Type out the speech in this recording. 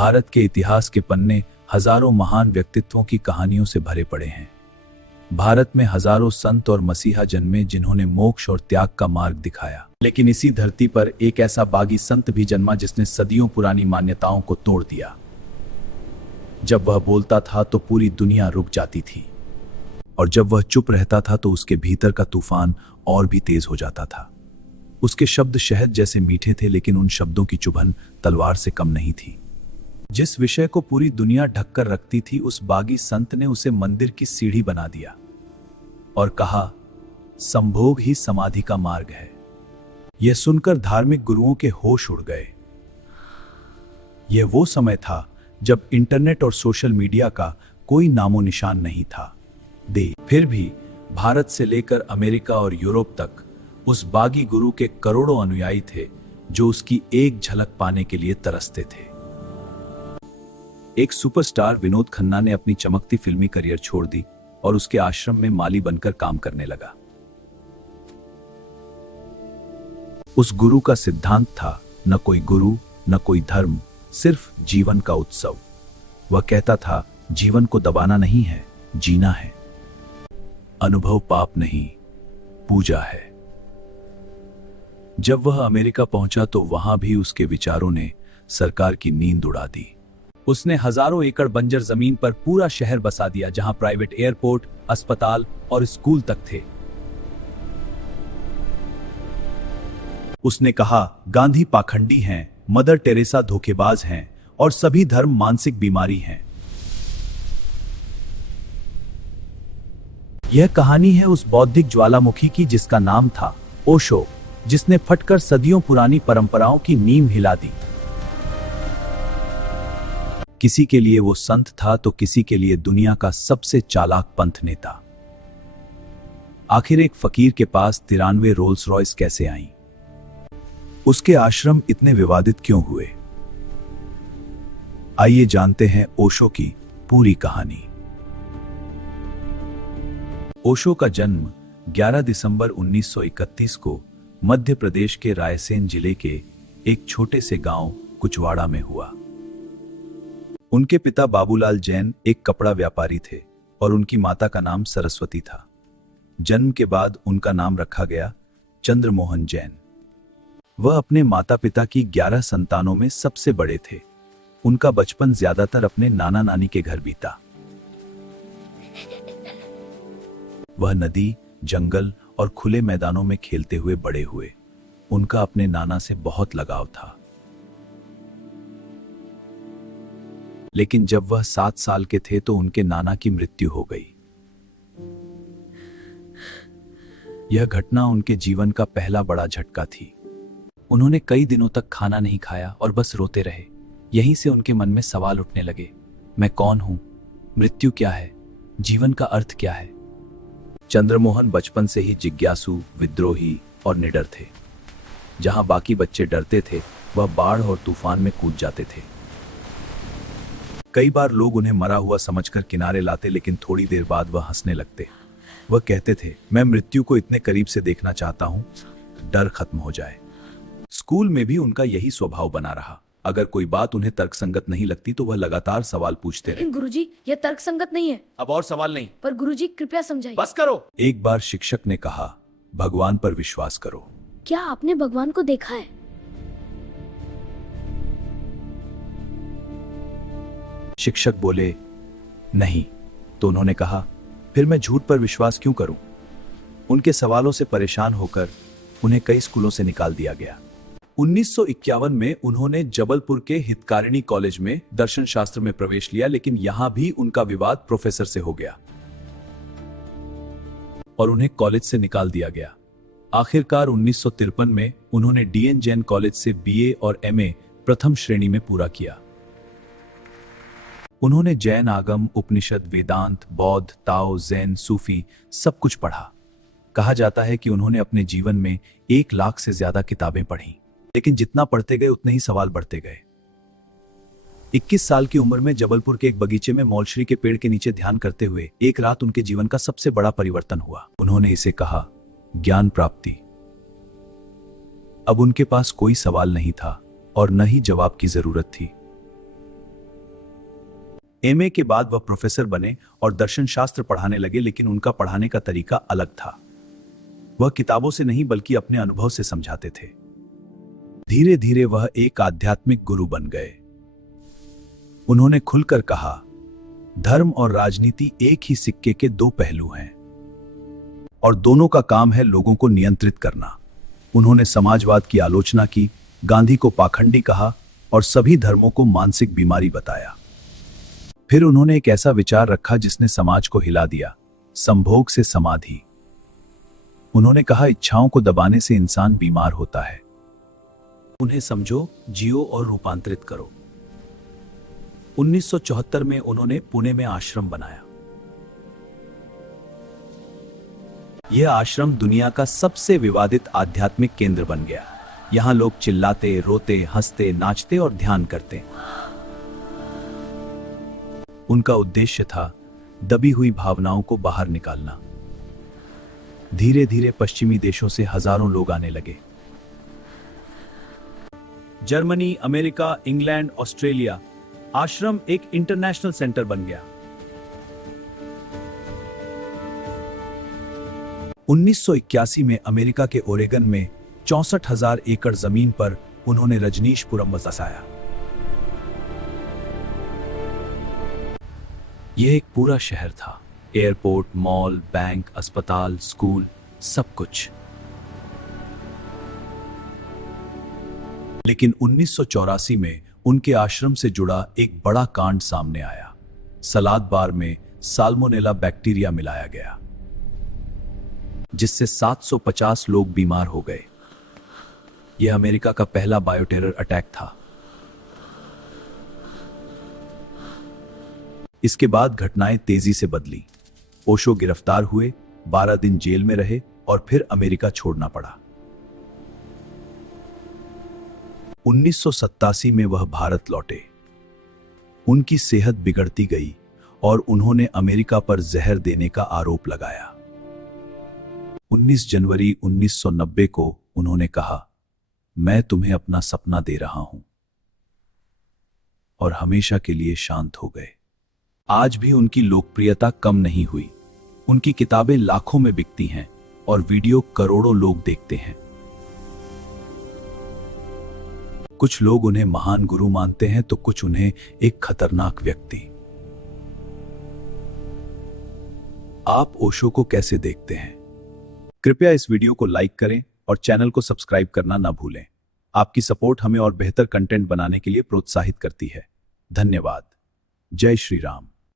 भारत के इतिहास के पन्ने हजारों महान व्यक्तित्वों की कहानियों से भरे पड़े हैं। भारत में हजारों संत और मसीहा जन्मे जिन्होंने मोक्ष और त्याग का मार्ग दिखाया। लेकिन इसी धरती पर एक ऐसा बागी संत भी जन्मा जिसने सदियों पुरानी मान्यताओं को तोड़ दिया। जब वह बोलता था तो पूरी दुनिया रुक जाती थी, और जब वह चुप रहता था तो उसके भीतर का तूफान और भी तेज हो जाता था। उसके शब्द शहद जैसे मीठे थे, लेकिन उन शब्दों की चुभन तलवार से कम नहीं थी। जिस विषय को पूरी दुनिया ढककर रखती थी, उस बागी संत ने उसे मंदिर की सीढ़ी बना दिया और कहा, संभोग ही समाधि का मार्ग है। यह सुनकर धार्मिक गुरुओं के होश उड़ गए। यह वो समय था जब इंटरनेट और सोशल मीडिया का कोई नामो निशान नहीं था। फिर भी भारत से लेकर अमेरिका और यूरोप तक उस बागी गुरु के करोड़ों अनुयायी थे जो उसकी एक झलक पाने के लिए तरसते थे। एक सुपरस्टार विनोद खन्ना ने अपनी चमकती फिल्मी करियर छोड़ दी और उसके आश्रम में माली बनकर काम करने लगा। उस गुरु का सिद्धांत था, न कोई गुरु न कोई धर्म, सिर्फ जीवन का उत्सव। वह कहता था, जीवन को दबाना नहीं है, जीना है। अनुभव पाप नहीं, पूजा है। जब वह अमेरिका पहुंचा तो वहां भी उसके विचारों ने सरकार की नींद उड़ा दी। उसने हजारों एकड़ बंजर जमीन पर पूरा शहर बसा दिया, जहां प्राइवेट एयरपोर्ट, अस्पताल और स्कूल तक थे। उसने कहा, गांधी पाखंडी हैं, मदर टेरेसा धोखेबाज हैं और सभी धर्म मानसिक बीमारी हैं। यह कहानी है उस बौद्धिक ज्वालामुखी की जिसका नाम था ओशो, जिसने फटकर सदियों पुरानी परंपराओं की नींव हिला दी। किसी के लिए वो संत था तो किसी के लिए दुनिया का सबसे चालाक पंथ नेता। आखिर एक फकीर के पास 93 रोल्स रॉयस कैसे आईं? उसके आश्रम इतने विवादित क्यों हुए? आइए जानते हैं ओशो की पूरी कहानी। ओशो का जन्म 11 दिसंबर 1931 को मध्य प्रदेश के रायसेन जिले के एक छोटे से गांव कुचवाड़ा में हुआ। उनके पिता बाबूलाल जैन एक कपड़ा व्यापारी थे और उनकी माता का नाम सरस्वती था। जन्म के बाद उनका नाम रखा गया चंद्रमोहन जैन। वह अपने माता पिता की 11 संतानों में सबसे बड़े थे। उनका बचपन ज्यादातर अपने नाना नानी के घर बीता। वह नदी, जंगल और खुले मैदानों में खेलते हुए बड़े हुए। उनका अपने नाना से बहुत लगाव था। लेकिन जब वह 7 साल के थे तो उनके नाना की मृत्यु हो गई। यह घटना उनके जीवन का पहला बड़ा झटका थी। उन्होंने कई दिनों तक खाना नहीं खाया और बस रोते रहे। यहीं से उनके मन में सवाल उठने लगे, मैं कौन हूं? मृत्यु क्या है? जीवन का अर्थ क्या है? चंद्रमोहन बचपन से ही जिज्ञासु, विद्रोही और निडर थे। जहां बाकी बच्चे डरते थे, वह बाढ़ और तूफान में कूद जाते थे। कई बार लोग उन्हें मरा हुआ समझकर किनारे लाते, लेकिन थोड़ी देर बाद वह हंसने लगते। वह कहते थे, मैं मृत्यु को इतने करीब से देखना चाहता हूं, डर खत्म हो जाए। स्कूल में भी उनका यही स्वभाव बना रहा। अगर कोई बात उन्हें तर्कसंगत नहीं लगती तो वह लगातार सवाल पूछते रहे। गुरुजी, यह तर्कसंगत नहीं है। अब और सवाल नहीं। पर गुरुजी, कृपया समझाइए। बस करो। एक बार शिक्षक ने कहा, भगवान पर विश्वास करो। क्या आपने भगवान को देखा है? शिक्षक बोले, नहीं। तो उन्होंने कहा, फिर मैं झूठ पर विश्वास क्यों करूं? उनके सवालों से परेशान होकर उन्हें कई स्कूलों से निकाल दिया गया। 1951 में उन्होंने जबलपुर के हितकारिणी कॉलेज में दर्शन शास्त्र में प्रवेश लिया, लेकिन यहां भी उनका विवाद प्रोफेसर से हो गया और उन्हें कॉलेज से निकाल दिया गया। आखिरकार 1953 में उन्होंने डीएन जैन कॉलेज से बीए और एमए प्रथम श्रेणी में पूरा किया। उन्होंने जैन आगम, उपनिषद, वेदांत, बौद्ध, ताओ, जैन, सूफी सब कुछ पढ़ा। कहा जाता है कि उन्होंने अपने जीवन में 1 लाख से ज्यादा किताबें पढ़ी, लेकिन जितना पढ़ते गए उतने ही सवाल बढ़ते गए। 21 साल की उम्र में जबलपुर के एक बगीचे में मौलश्री के पेड़ के नीचे ध्यान करते हुए एक रात उनके जीवन का सबसे बड़ा परिवर्तन हुआ। उन्होंने इसे कहा ज्ञान प्राप्ति। अब उनके पास कोई सवाल नहीं था और न ही जवाब की जरूरत थी। एमए के बाद वह प्रोफेसर बने और दर्शन शास्त्र पढ़ाने लगे, लेकिन उनका पढ़ाने का तरीका अलग था। वह किताबों से नहीं बल्कि अपने अनुभव से समझाते थे। धीरे धीरे वह एक आध्यात्मिक गुरु बन गए। उन्होंने खुलकर कहा, धर्म और राजनीति एक ही सिक्के के दो पहलू हैं और दोनों का काम है लोगों को नियंत्रित करना। उन्होंने समाजवाद की आलोचना की, गांधी को पाखंडी कहा और सभी धर्मों को मानसिक बीमारी बताया। फिर उन्होंने एक ऐसा विचार रखा जिसने समाज को हिला दिया, संभोग से समाधि। उन्होंने कहा, इच्छाओं को दबाने से इंसान बीमार होता है, उन्हें समझो, जियो और रूपांतरित करो। 1974 में उन्होंने पुणे में आश्रम बनाया। यह आश्रम दुनिया का सबसे विवादित आध्यात्मिक केंद्र बन गया। यहां लोग चिल्लाते, रोते, हंसते, नाचते और ध्यान करते। उनका उद्देश्य था दबी हुई भावनाओं को बाहर निकालना। धीरे धीरे पश्चिमी देशों से हजारों लोग आने लगे। जर्मनी, अमेरिका, इंग्लैंड, ऑस्ट्रेलिया, आश्रम एक इंटरनेशनल सेंटर बन गया। 1981 में अमेरिका के ओरेगन में 64,000 एकड़ जमीन पर उन्होंने रजनीशपुरम बसाया। यह एक पूरा शहर था, एयरपोर्ट, मॉल, बैंक, अस्पताल, स्कूल, सब कुछ। लेकिन 1984 में उनके आश्रम से जुड़ा एक बड़ा कांड सामने आया। सलाद बार में साल्मोनेला बैक्टीरिया मिलाया गया, जिससे 750 लोग बीमार हो गए। यह अमेरिका का पहला बायोटेरर अटैक था। इसके बाद घटनाएं तेजी से बदली। ओशो गिरफ्तार हुए, 12 दिन जेल में रहे और फिर अमेरिका छोड़ना पड़ा। 1987 में वह भारत लौटे। उनकी सेहत बिगड़ती गई और उन्होंने अमेरिका पर जहर देने का आरोप लगाया। 19 जनवरी 1990 को उन्होंने कहा, मैं तुम्हें अपना सपना दे रहा हूं, और हमेशा के लिए शांत हो गए। आज भी उनकी लोकप्रियता कम नहीं हुई। उनकी किताबें लाखों में बिकती हैं और वीडियो करोड़ों लोग देखते हैं। कुछ लोग उन्हें महान गुरु मानते हैं तो कुछ उन्हें एक खतरनाक व्यक्ति। आप ओशो को कैसे देखते हैं? कृपया इस वीडियो को लाइक करें और चैनल को सब्सक्राइब करना ना भूलें। आपकी सपोर्ट हमें और बेहतर कंटेंट बनाने के लिए प्रोत्साहित करती है। धन्यवाद। जय श्री राम।